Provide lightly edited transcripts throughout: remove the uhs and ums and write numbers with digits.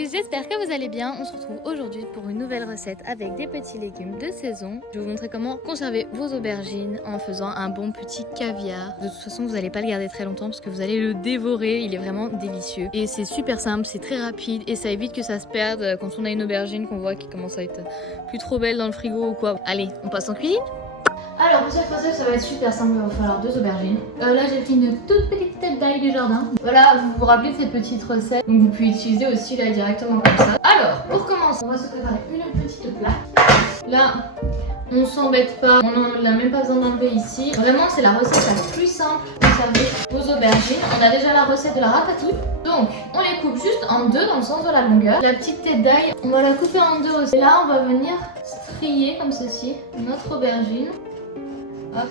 Salut, j'espère que vous allez bien. On se retrouve aujourd'hui pour une nouvelle recette avec des petits légumes de saison. Je vais vous montrer comment conserver vos aubergines en faisant un bon petit caviar. De toute façon, vous n'allez pas le garder très longtemps parce que vous allez le dévorer. Il est vraiment délicieux. Et c'est super simple, c'est très rapide et ça évite que ça se perde quand on a une aubergine qu'on voit qui commence à être plus trop belle dans le frigo ou quoi. Allez, on passe en cuisine. Alors pour cette recette ça va être super simple, il va falloir 2 aubergines. Là j'ai fait une toute petite tête d'ail du jardin. Voilà, vous vous rappelez de cette petite recette, donc vous pouvez utiliser aussi là directement comme ça. Alors pour commencer, on va se préparer une petite plaque. Là on s'embête pas, on n'a même pas besoin d'enlever ici. Vraiment c'est la recette la plus simple pour conserver vos aubergines. On a déjà la recette de la ratatouille. Donc on les coupe juste en deux dans le sens de la longueur. La petite tête d'ail, on va la couper en deux aussi. Et là on va venir strier comme ceci notre aubergine. Hop.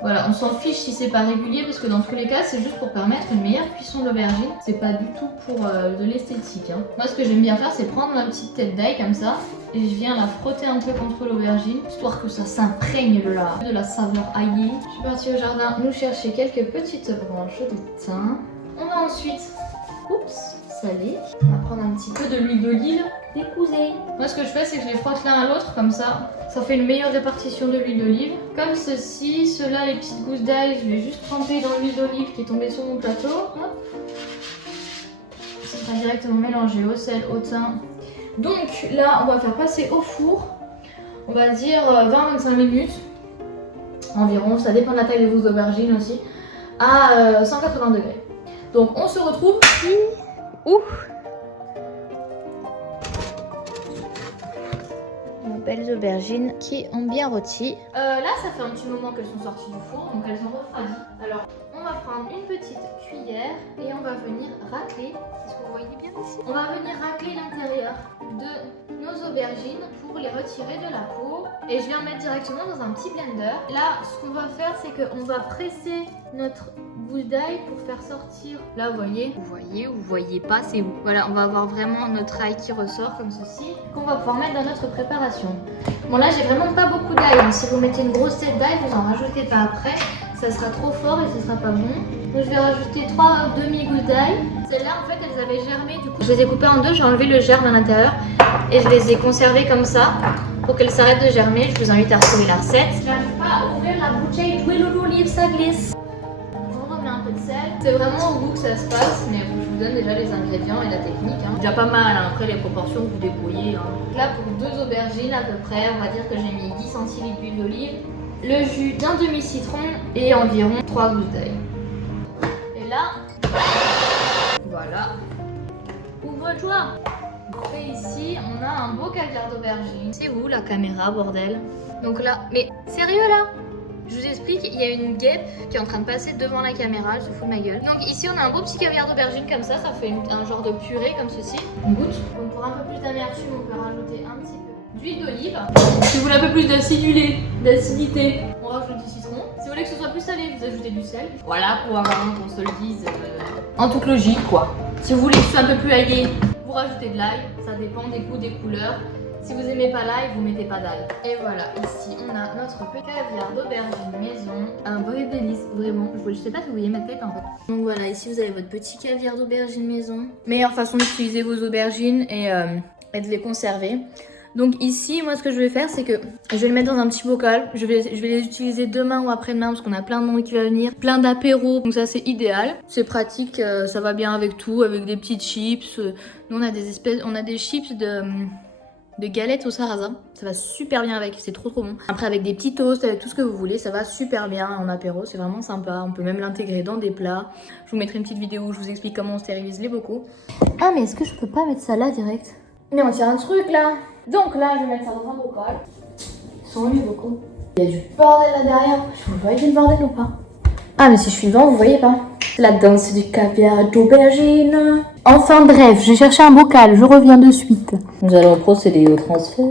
Voilà, on s'en fiche si c'est pas régulier parce que dans tous les cas c'est juste pour permettre une meilleure cuisson de l'aubergine. C'est pas du tout pour de l'esthétique. Moi ce que j'aime bien faire c'est prendre ma petite tête d'ail comme ça et je viens la frotter un peu contre l'aubergine histoire que ça s'imprègne de la saveur aillée. Je suis partie au jardin nous chercher quelques petites branches de thym. On va ensuite, saler. On va prendre un petit peu de l'huile d'olive décousée. Moi ce que je fais c'est que je les frotte l'un à l'autre comme ça. Ça fait une meilleure répartition de l'huile d'olive. Comme ceci, ceux-là les petites gousses d'ail, je vais juste tremper dans l'huile d'olive qui est tombée sur mon plateau. Hop. Ça sera directement mélangé au sel, au thym. Donc là on va faire passer au four, on va dire 20-25 minutes environ, ça dépend de la taille de vos aubergines aussi, à 180 degrés. Donc on se retrouve ici. Belles aubergines qui ont bien rôti. Là ça fait un petit moment qu'elles sont sorties du four, donc elles ont refroidi. Alors on va prendre une petite cuillère et on va venir racler. Est-ce que vous voyez bien ici? On va venir racler l'intérieur de nos aubergines pour les retirer de la peau. Et je vais en mettre directement dans un petit blender. Là ce qu'on va faire c'est qu'on va presser notre gousse d'ail pour faire sortir. Là vous voyez pas, c'est où? Voilà, on va avoir vraiment notre ail qui ressort comme ceci, qu'on va pouvoir mettre dans notre préparation. Bon là j'ai vraiment pas beaucoup d'ail, hein. Si vous mettez une grosse tête d'ail, vous en rajoutez pas après, ça sera trop fort et ce sera pas bon. Donc je vais rajouter 3 demi-gousses d'ail. Celles-là en fait elles avaient germé, du coup je les ai coupées en deux, j'ai enlevé le germe à l'intérieur et je les ai conservées comme ça pour qu'elles s'arrêtent de germer. Je vous invite à retrouver la recette. Je n'arrive pas à ouvrir la bouteille d'huile d'olive, ça glisse. Un peu de sel. C'est vraiment au goût que ça se passe, mais je vous donne déjà les ingrédients et la technique. Déjà pas mal, hein. Après les proportions vous débrouillez. Là pour 2 aubergines à peu près, on va dire que j'ai mis 10 centilitres d'huile d'olive, le jus d'un demi-citron et environ 3 gousses d'ail. Et là, voilà, ouvre-toi. Et ici on a un beau caviar d'aubergine. C'est où la caméra, bordel? Donc là, mais sérieux là? Je vous explique, il y a une guêpe qui est en train de passer devant la caméra, elle se fout de ma gueule. Donc ici on a un beau petit caviar d'aubergine comme ça fait un genre de purée comme ceci. On goûte. Donc pour un peu plus d'amertume, on peut rajouter un petit peu d'huile d'olive. Si vous voulez un peu plus d'acidité, on rajoute du citron. Si vous voulez que ce soit plus salé, vous ajoutez du sel. Voilà, pour avoir un qu'on se le dise en toute logique quoi. Si vous voulez que ce soit un peu plus aillé, vous rajoutez de l'ail, ça dépend des goûts, des couleurs. Si vous aimez pas l'ail, vous mettez pas d'ail. Et voilà, ici on a notre petit caviar d'aubergine maison. Un vrai délice, vraiment. Je sais pas si vous voyez ma tête en fait. Donc voilà, ici vous avez votre petit caviar d'aubergine maison. Meilleure façon d'utiliser vos aubergines et de les conserver. Donc ici, moi ce que je vais faire, c'est que je vais les mettre dans un petit bocal. Je vais les utiliser demain ou après-demain parce qu'on a plein de monde qui va venir. Plein d'apéros, donc ça c'est idéal. C'est pratique, ça va bien avec tout, avec des petites chips. Nous on a des chips de galettes au sarrasin, ça va super bien avec, c'est trop bon. Après avec des petits toasts, avec tout ce que vous voulez, ça va super bien en apéro, c'est vraiment sympa. On peut même l'intégrer dans des plats. Je vous mettrai une petite vidéo où je vous explique comment on stérilise les bocaux. Ah mais est-ce que je peux pas mettre ça là direct? Mais on tient un truc là. Donc là je vais mettre ça dans un bocal. Ils sont où les bocaux? Il y a du bordel là derrière. Vous voyez le bordel ou pas? Ah mais si je suis devant, vous voyez pas? La danse du caviar d'aubergine. Enfin bref, j'ai cherché un bocal, je reviens de suite. Nous allons procéder au transfert.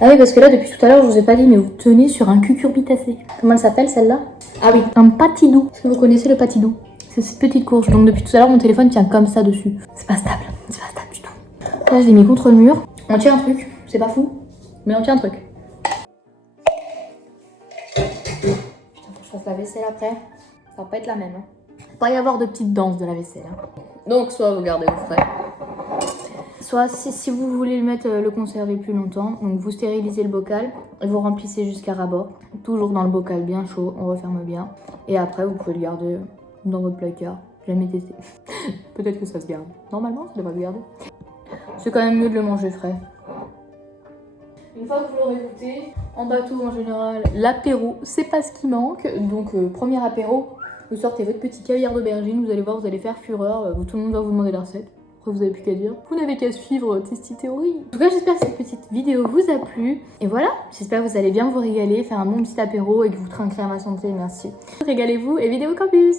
Ah oui, parce que là, depuis tout à l'heure, je vous ai pas dit, mais vous tenez sur un cucurbitacé. Comment elle s'appelle celle-là? Ah oui, un patidou. Est-ce que vous connaissez le patidou? C'est cette petite courge. Donc depuis tout à l'heure, mon téléphone tient comme ça dessus. C'est pas stable du tout. Là, je l'ai mis contre le mur. On tient un truc, c'est pas fou, mais on tient un truc. Putain, faut que je fasse la vaisselle après. Ça va pas être la même. Hein. Pas y avoir de petites danses de la vaisselle. Hein. Donc soit vous gardez au frais, soit si vous voulez le conserver plus longtemps, donc vous stérilisez le bocal et vous remplissez jusqu'à ras-bord. Toujours dans le bocal bien chaud, on referme bien. Et après vous pouvez le garder dans votre placard. Jamais testé. Peut-être que ça se garde. Normalement ça devrait se garder. C'est quand même mieux de le manger frais. Une fois que vous l'aurez goûté, en bateau en général, l'apéro, c'est pas ce qui manque. Donc premier apéro, vous sortez votre petit caviar d'aubergine, vous allez voir, vous allez faire fureur, tout le monde va vous demander la recette. Après vous avez plus qu'à dire, vous n'avez qu'à suivre Tasty Theory. En tout cas j'espère que cette petite vidéo vous a plu. Et voilà, j'espère que vous allez bien vous régaler, faire un bon petit apéro et que vous trinquerez à ma santé, merci. Régalez-vous et vidéo campus.